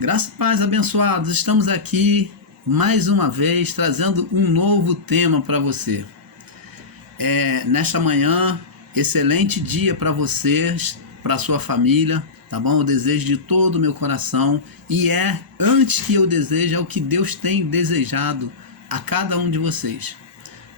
Graça e paz, abençoados, estamos aqui mais uma vez trazendo um novo tema para você. Nesta manhã, excelente dia para vocês, para sua família, tá bom? Eu desejo de todo o meu coração e antes que eu deseje, é o que Deus tem desejado a cada um de vocês.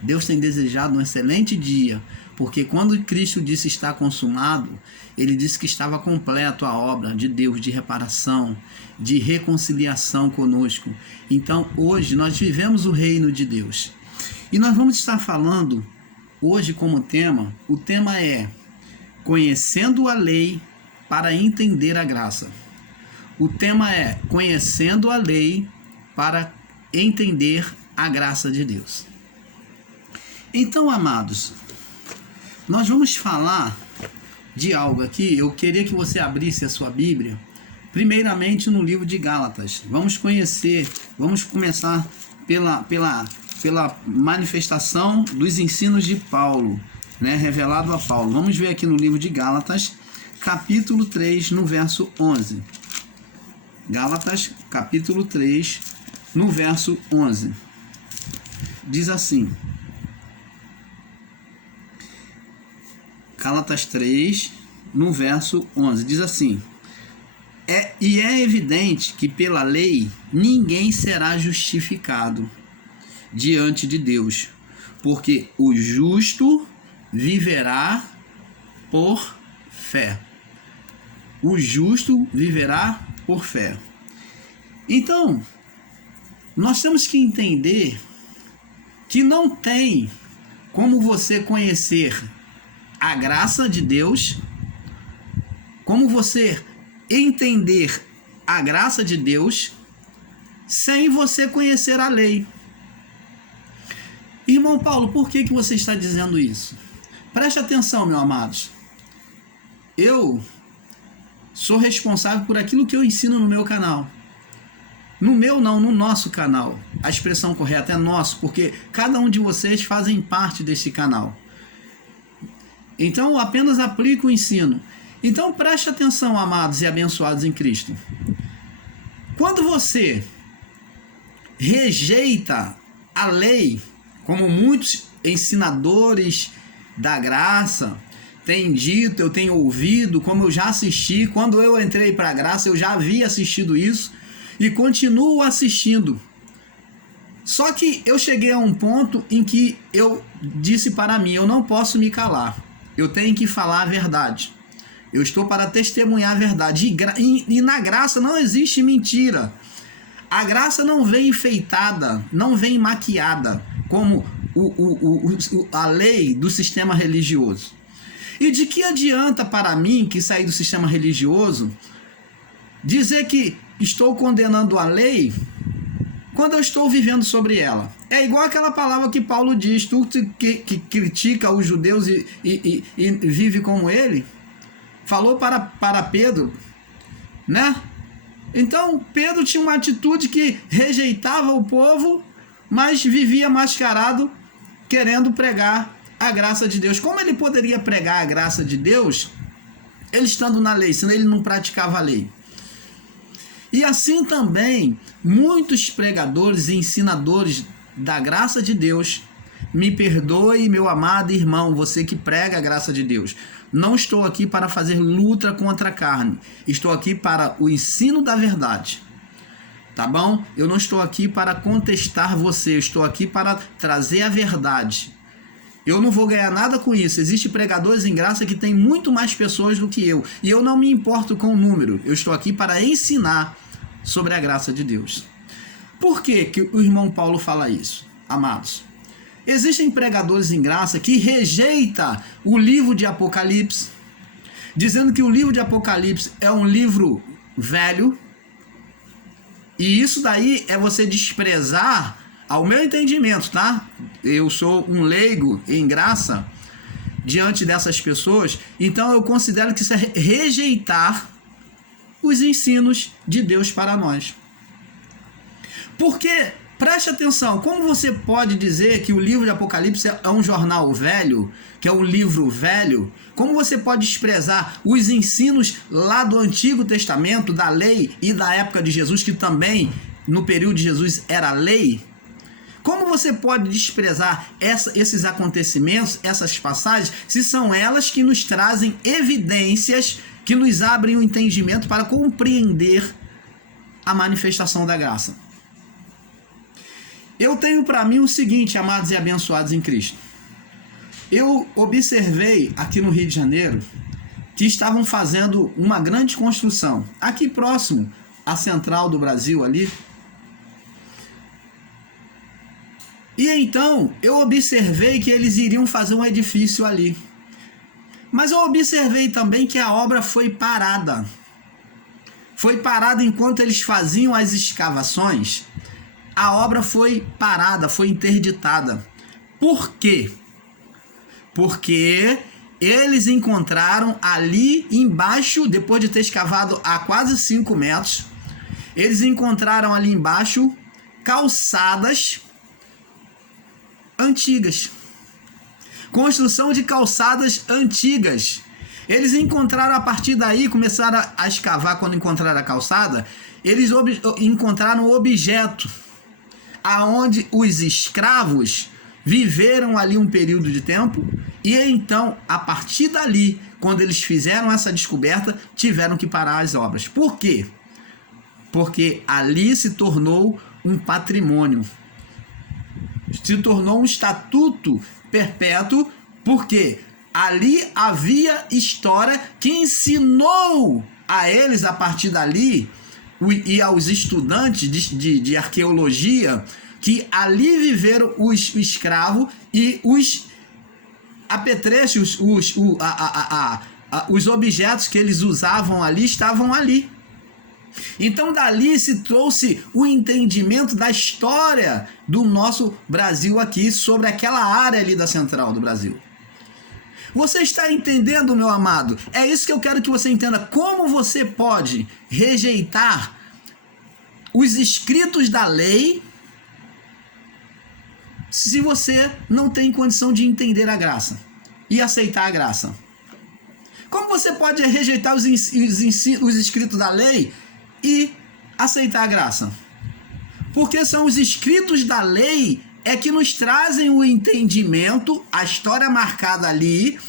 Deus tem desejado um excelente dia, porque quando Cristo disse está consumado, ele disse que estava completo a obra de Deus de reparação, de reconciliação conosco. Então hoje nós vivemos o reino de Deus. E nós vamos estar falando hoje como tema, o tema é conhecendo a lei para entender a graça. O tema é conhecendo a lei para entender a graça de Deus. Então, amados, nós vamos falar de algo aqui. Eu queria que você abrisse a sua Bíblia, primeiramente no livro de Gálatas. Vamos começar pela manifestação dos ensinos de Paulo, né, revelado a Paulo. Vamos ver aqui no livro de Gálatas, capítulo 3, no verso 11. Gálatas, capítulo 3, no verso 11. Diz assim... Gálatas 3, no verso 11, diz assim: E é evidente que pela lei ninguém será justificado diante de Deus, porque o justo viverá por fé. O justo viverá por fé. Então, nós temos que entender que não tem como você conhecer a graça de Deus, como você entender a graça de Deus sem você conhecer a lei. Irmão Paulo, por que você está dizendo isso? Preste atenção, meus amados. Eu sou responsável por aquilo que eu ensino no meu canal. No meu não, no nosso canal. A expressão correta é nosso, porque cada um de vocês fazem parte deste canal. Então, eu apenas aplico o ensino. Então, preste atenção, amados e abençoados em Cristo. Quando você rejeita a lei, como muitos ensinadores da graça têm dito, eu tenho ouvido, como eu já assisti, quando eu entrei para a graça, eu já havia assistido isso e continuo assistindo. Só que eu cheguei a um ponto em que eu disse para mim, eu não posso me calar. Eu tenho que falar a verdade. Eu estou para testemunhar a verdade. E na graça não existe mentira. A graça não vem enfeitada, não vem maquiada, como a lei do sistema religioso. E de que adianta para mim, que saí do sistema religioso, dizer que estou condenando a lei quando eu estou vivendo sobre ela? É igual aquela palavra que Paulo diz, tu que critica os judeus e vive como ele, falou para Pedro, né? Então Pedro tinha uma atitude que rejeitava o povo, mas vivia mascarado, querendo pregar a graça de Deus. Como ele poderia pregar a graça de Deus, ele estando na lei, senão ele não praticava a lei? E assim também, muitos pregadores e ensinadores da graça de Deus, me perdoe, meu amado irmão, você que prega a graça de Deus. Não estou aqui para fazer luta contra a carne. Estou aqui para o ensino da verdade. Tá bom? Eu não estou aqui para contestar você. Eu estou aqui para trazer a verdade. Eu não vou ganhar nada com isso. Existem pregadores em graça que têm muito mais pessoas do que eu. E eu não me importo com o número. Eu estou aqui para ensinar sobre a graça de Deus. Por que o irmão Paulo fala isso, amados? Existem pregadores em graça que rejeitam o livro de Apocalipse, dizendo que o livro de Apocalipse é um livro velho, e isso daí é você desprezar, ao meu entendimento, tá? Eu sou um leigo em graça diante dessas pessoas, então eu considero que isso é rejeitar os ensinos de Deus para nós. Porque Preste atenção, como você pode dizer que o livro de Apocalipse é um jornal velho, que é um livro velho? Como você pode desprezar os ensinos lá do Antigo Testamento, da lei e da época de Jesus, que também no período de Jesus era lei? Como você pode desprezar esses acontecimentos, essas passagens, se são elas que nos trazem evidências, que nos abrem o entendimento para compreender a manifestação da graça? Eu tenho para mim o seguinte, amados e abençoados em Cristo. Eu observei aqui no Rio de Janeiro que estavam fazendo uma grande construção, aqui próximo à Central do Brasil ali. E então eu observei que eles iriam fazer um edifício ali. Mas eu observei também que a obra foi parada. Foi parada enquanto eles faziam as escavações. A obra foi parada, foi interditada. Por quê? Porque eles encontraram ali embaixo, depois de ter escavado a quase 5 metros, eles encontraram ali embaixo calçadas antigas. Construção de calçadas antigas. Eles encontraram a partir daí, começaram a escavar quando encontraram a calçada, eles encontraram o objeto aonde os escravos viveram ali um período de tempo, e então, a partir dali, quando eles fizeram essa descoberta, tiveram que parar as obras. Por quê? Porque ali se tornou um patrimônio, se tornou um estatuto perpétuo, porque ali havia história que ensinou a eles, a partir dali, e aos estudantes de arqueologia, que ali viveram os escravos e os apetrechos, os objetos que eles usavam ali, estavam ali. Então dali se trouxe o entendimento da história do nosso Brasil aqui, sobre aquela área ali da Central do Brasil. Você está entendendo, meu amado? É isso que eu quero que você entenda. Como você pode rejeitar os escritos da lei se você não tem condição de entender a graça e aceitar a graça? Como você pode rejeitar os escritos da lei e aceitar a graça? Porque são os escritos da lei que nos trazem o entendimento, a história marcada ali,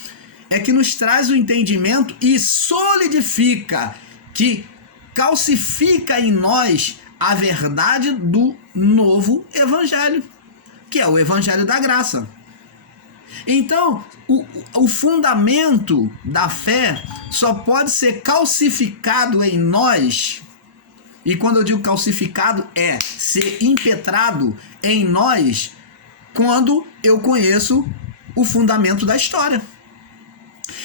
que nos traz o entendimento e solidifica, que calcifica em nós a verdade do novo evangelho, que é o evangelho da graça. Então, o fundamento da fé só pode ser calcificado em nós, e quando eu digo calcificado, é ser impetrado em nós, quando eu conheço o fundamento da história.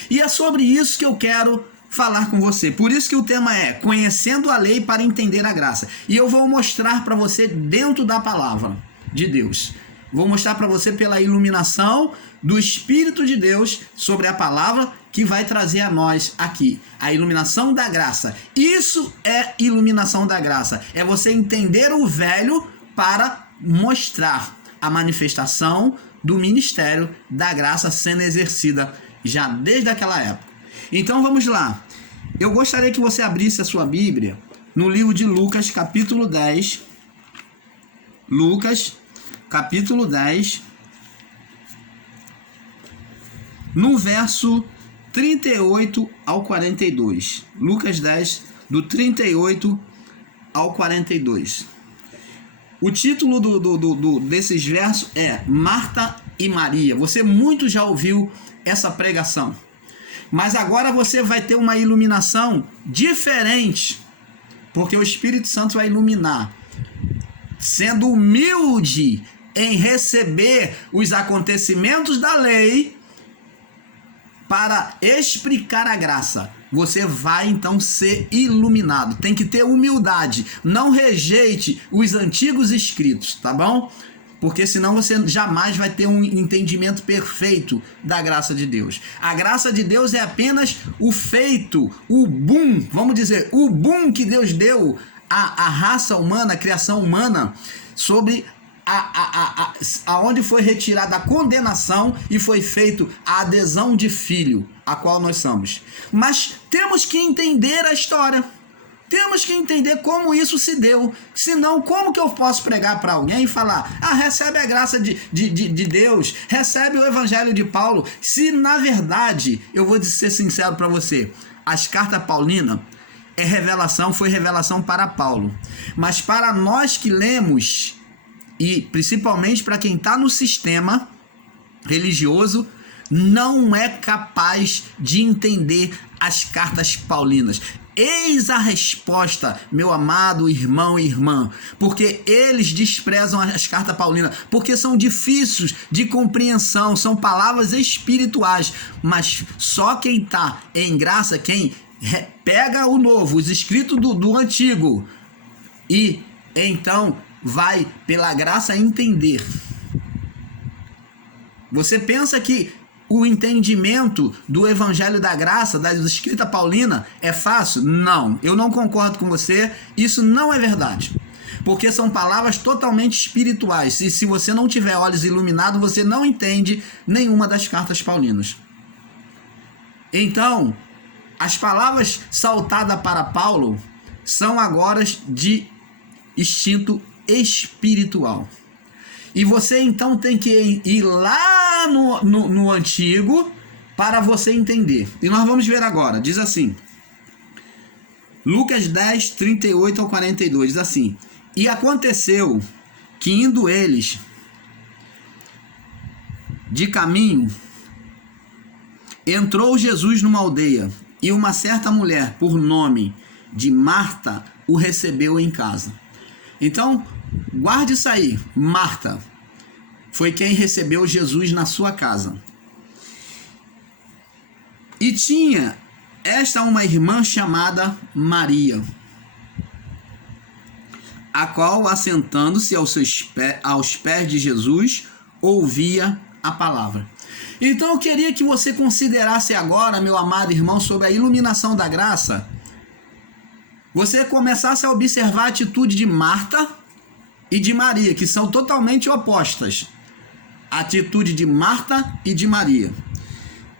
E é sobre isso que eu quero falar com você. Por isso que o tema é Conhecendo a Lei para Entender a Graça. E eu vou mostrar para você dentro da palavra de Deus. Vou mostrar para você pela iluminação do Espírito de Deus sobre a palavra, que vai trazer a nós aqui a iluminação da graça. Isso é iluminação da graça. É você entender o velho para mostrar a manifestação do ministério da graça sendo exercida já desde aquela época. Então vamos lá. Eu gostaria que você abrisse a sua Bíblia no livro de Lucas, capítulo 10. Lucas, capítulo 10, no verso 38 ao 42. Lucas 10, do 38 ao 42. O título desses versos é Marta e Maria. Você muito já ouviu essa pregação, mas agora você vai ter uma iluminação diferente, porque o Espírito Santo vai iluminar, sendo humilde em receber os acontecimentos da lei para explicar a graça. Você vai então ser iluminado. Tem que ter humildade. Não rejeite os antigos escritos, tá bom? Porque senão você jamais vai ter um entendimento perfeito da graça de Deus. A graça de Deus é apenas o feito, o boom, vamos dizer, o boom que Deus deu à raça humana, à criação humana, sobre aonde foi retirada a condenação e foi feito a adesão de filho, a qual nós somos. Mas temos que entender a história. Temos que entender como isso se deu. Senão, como que eu posso pregar para alguém e falar: recebe a graça de Deus, recebe o evangelho de Paulo, se na verdade, eu vou ser sincero para você, as cartas paulinas foi revelação para Paulo. Mas para nós que lemos, e principalmente para quem está no sistema religioso, não é capaz de entender as cartas paulinas. Eis a resposta, meu amado irmão e irmã, porque eles desprezam as cartas paulinas, porque são difíceis de compreensão, são palavras espirituais, mas só quem está em graça, quem pega o novo, os escritos do antigo, e então vai pela graça entender. Você pensa que o entendimento do evangelho da graça, da escrita paulina, é fácil? Não, eu não concordo com você, isso não é verdade. Porque são palavras totalmente espirituais, e se você não tiver olhos iluminados, você não entende nenhuma das cartas paulinas. Então, as palavras saltadas para Paulo são agora de instinto espiritual. E você então tem que ir lá no antigo para você entender. E nós vamos ver agora. Diz assim, Lucas 10, 38 ao 42, diz assim: E aconteceu que indo eles de caminho, entrou Jesus numa aldeia, e uma certa mulher, por nome de Marta, o recebeu em casa. Então, guarde isso aí. Marta foi quem recebeu Jesus na sua casa. E tinha esta uma irmã chamada Maria, a qual, assentando-se aos pés de Jesus, ouvia a palavra. Então eu queria que você considerasse agora, meu amado irmão, sobre a iluminação da graça. Você começasse a observar a atitude de Marta e de Maria, que são totalmente opostas. A atitude de Marta e de Maria.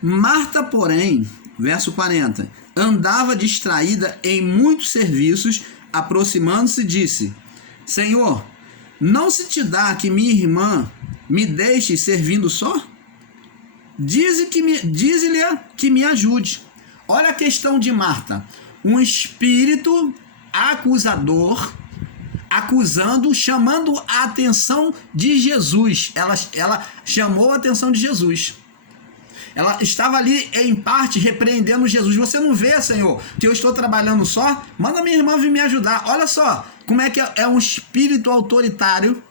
Marta, porém, verso 40, andava distraída em muitos serviços, aproximando-se, disse: Senhor, não se te dá que minha irmã me deixe servindo só? Dize-lhe que me ajude. Olha a questão de Marta. Um espírito acusador, acusando, chamando a atenção de Jesus. Ela chamou a atenção de Jesus. Ela estava ali, em parte, repreendendo Jesus. Você não vê, Senhor, que eu estou trabalhando só? Manda minha irmã vir me ajudar. Olha só como é que é um espírito autoritário,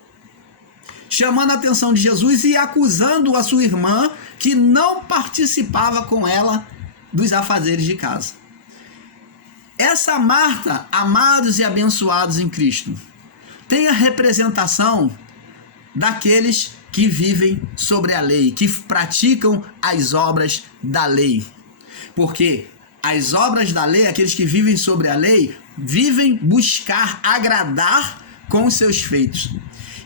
chamando a atenção de Jesus e acusando a sua irmã, que não participava com ela dos afazeres de casa. Essa Marta, amados e abençoados em Cristo, tem a representação daqueles que vivem sobre a lei, que praticam as obras da lei. Porque as obras da lei, aqueles que vivem sobre a lei, vivem buscar agradar com os seus feitos.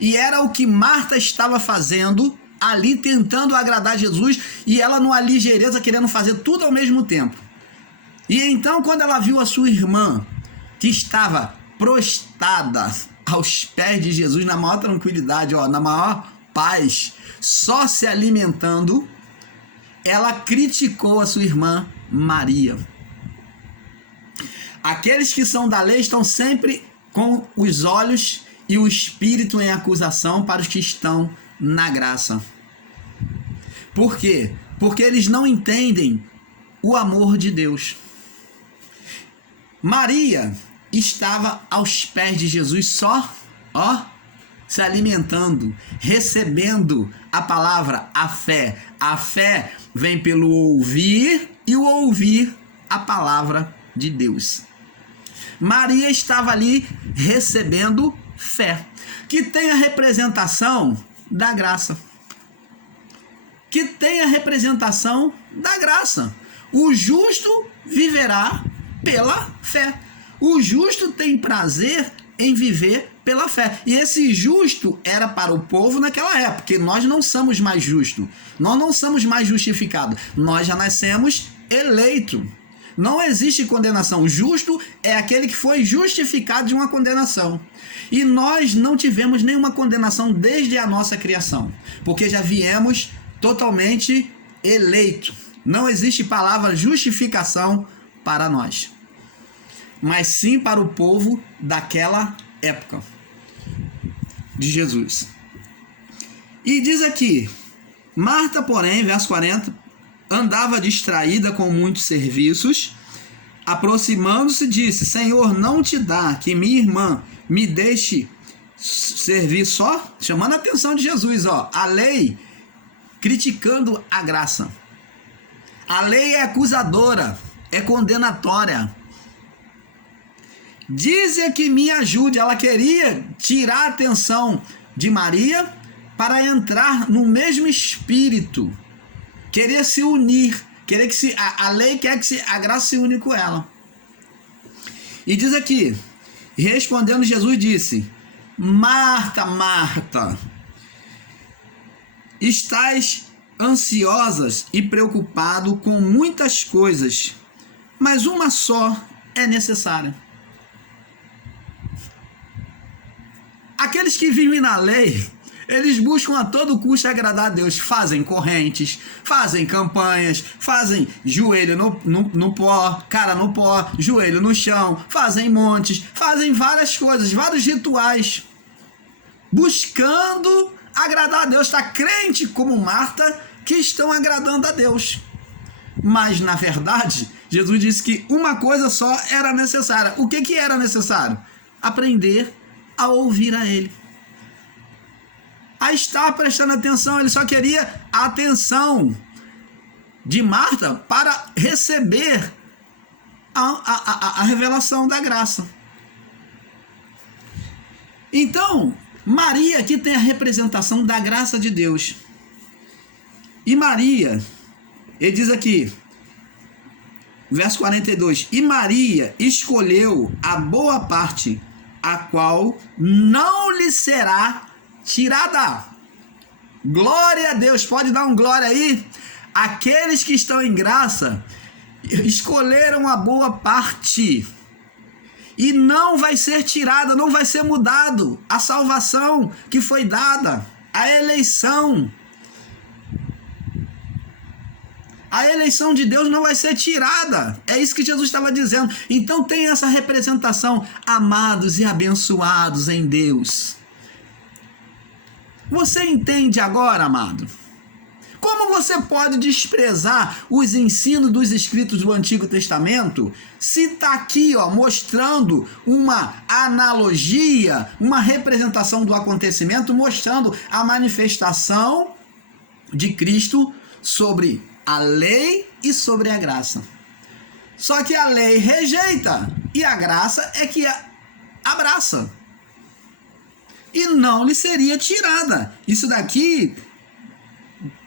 E era o que Marta estava fazendo ali, tentando agradar Jesus, e ela numa ligeireza, querendo fazer tudo ao mesmo tempo. E então, quando ela viu a sua irmã, que estava prostrada aos pés de Jesus, na maior tranquilidade, na maior paz, só se alimentando, ela criticou a sua irmã Maria. Aqueles que são da lei estão sempre com os olhos e o espírito em acusação para os que estão na graça. Por quê? Porque eles não entendem o amor de Deus. Maria estava aos pés de Jesus só, se alimentando, recebendo a palavra, a fé. A fé vem pelo ouvir e o ouvir a palavra de Deus. Maria estava ali recebendo fé, que tem a representação da graça. Que tem a representação da graça. O justo viverá pela fé. O justo tem prazer em viver pela fé. E esse justo era para o povo naquela época, porque nós não somos mais justos, nós não somos mais justificados, nós já nascemos eleito. Não existe condenação. Justo é aquele que foi justificado de uma condenação. E nós não tivemos nenhuma condenação desde a nossa criação, porque já viemos totalmente eleito. Não existe palavra justificação para nós, mas sim para o povo daquela época de Jesus. E diz aqui, Marta, porém, verso 40, andava distraída com muitos serviços, aproximando-se, disse: Senhor, não te dá que minha irmã me deixe servir só? Chamando a atenção de Jesus, ó, a lei criticando a graça. A lei é acusadora, é condenatória. Dize que me ajude. Ela queria tirar a atenção de Maria para entrar no mesmo espírito. Querer se unir. Querer que a lei quer que a graça se une com ela. E diz aqui, respondendo Jesus disse: Marta, Marta, estás ansiosas e preocupado com muitas coisas, mas uma só é necessária. Aqueles que vivem na lei, eles buscam a todo custo agradar a Deus, fazem correntes, fazem campanhas, fazem joelho no pó, cara no pó, joelho no chão, fazem montes, fazem várias coisas, vários rituais, buscando agradar a Deus. Está crente como Marta que estão agradando a Deus. Mas na verdade, Jesus disse que uma coisa só era necessária. O que era necessário? Aprender a ouvir a Ele, a estar prestando atenção. Ele só queria a atenção de Marta para receber a revelação da graça. Então, Maria aqui tem a representação da graça de Deus. E Maria, ele diz aqui, verso 42, e Maria escolheu a boa parte, a qual não lhe será tirada. Glória a Deus. Pode dar um glória aí? Aqueles que estão em graça escolheram a boa parte e não vai ser tirada, não vai ser mudado a salvação que foi dada, a eleição de Deus não vai ser tirada. É isso que Jesus estava dizendo. Então tem essa representação, amados e abençoados em Deus. Você entende agora, amado? Como você pode desprezar os ensinos dos escritos do Antigo Testamento se está aqui, ó, mostrando uma analogia, uma representação do acontecimento, mostrando a manifestação de Cristo sobre a lei e sobre a graça. Só que a lei rejeita e a graça é que abraça. E não lhe seria tirada. Isso daqui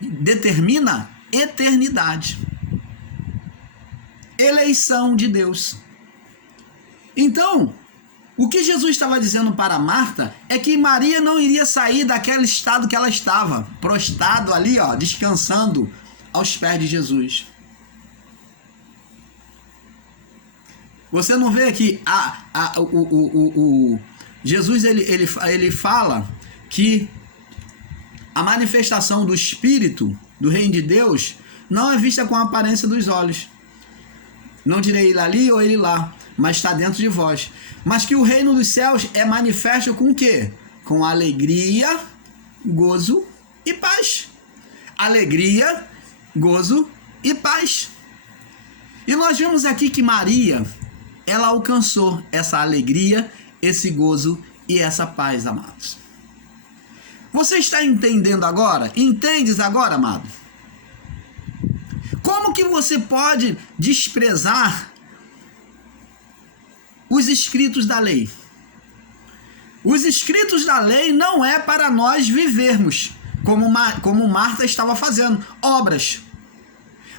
determina eternidade. Eleição de Deus. Então, o que Jesus estava dizendo para Marta é que Maria não iria sair daquele estado que ela estava, prostrado ali, ó, descansando aos pés de Jesus. Você não vê que Jesus ele fala que a manifestação do Espírito do Reino de Deus não é vista com a aparência dos olhos. Não direi ele ali ou ele lá, mas está dentro de vós. Mas que o reino dos céus é manifesto com o quê? Com alegria, gozo e paz. Alegria, gozo e paz. E nós vimos aqui que Maria, ela alcançou essa alegria, esse gozo e essa paz, amados. Você está entendendo agora? Entendes agora, amado? Como que você pode desprezar os escritos da lei? Os escritos da lei não é para nós vivermos, como Marta estava fazendo, obras.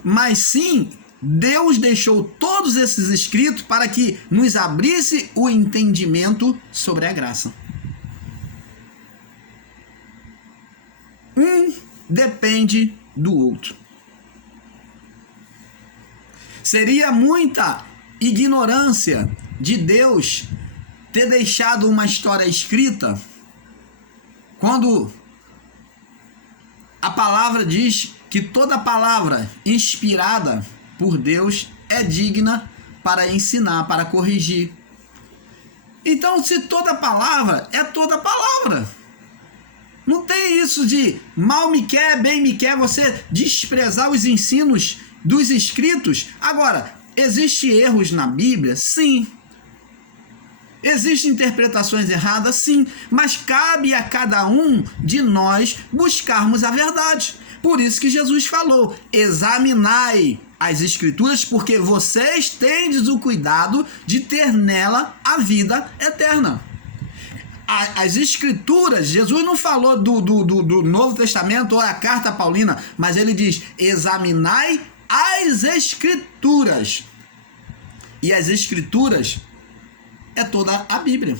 Mas sim, Deus deixou todos esses escritos para que nos abrisse o entendimento sobre a graça. Um depende do outro. Seria muita ignorância de Deus ter deixado uma história escrita quando a palavra diz que toda palavra inspirada por Deus é digna para ensinar, para corrigir. Então, se toda palavra é toda palavra, não tem isso de mal me quer, bem me quer, você desprezar os ensinos dos escritos. Agora, existem erros na Bíblia? Sim. Existem interpretações erradas? Sim. Mas cabe a cada um de nós buscarmos a verdade. Por isso que Jesus falou: examinai as Escrituras, porque vocês tendes o cuidado de ter nela a vida eterna. As Escrituras, Jesus não falou do Novo Testamento ou a carta paulina, mas ele diz: examinai as Escrituras. E as Escrituras é toda a Bíblia.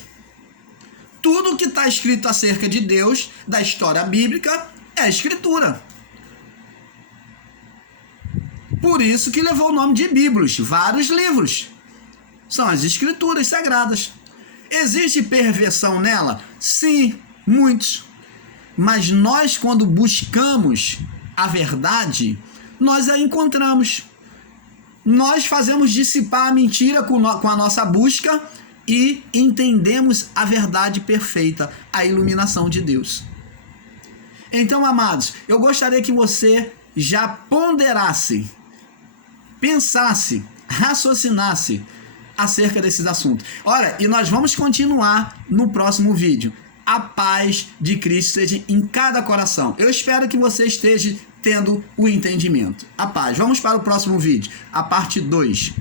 Tudo que está escrito acerca de Deus, da história bíblica, é Escritura. Por isso que levou o nome de Bíblios, vários livros. São as Escrituras sagradas. Existe perversão nela? Sim, muitos. Mas nós, quando buscamos a verdade, nós a encontramos. Nós fazemos dissipar a mentira com a nossa busca e entendemos a verdade perfeita, a iluminação de Deus. Então, amados, eu gostaria que você já ponderasse, pensasse, raciocinasse acerca desses assuntos. Olha, e nós vamos continuar no próximo vídeo. A paz de Cristo seja em cada coração. Eu espero que você esteja tendo o entendimento. A paz. Vamos para o próximo vídeo, a parte 2.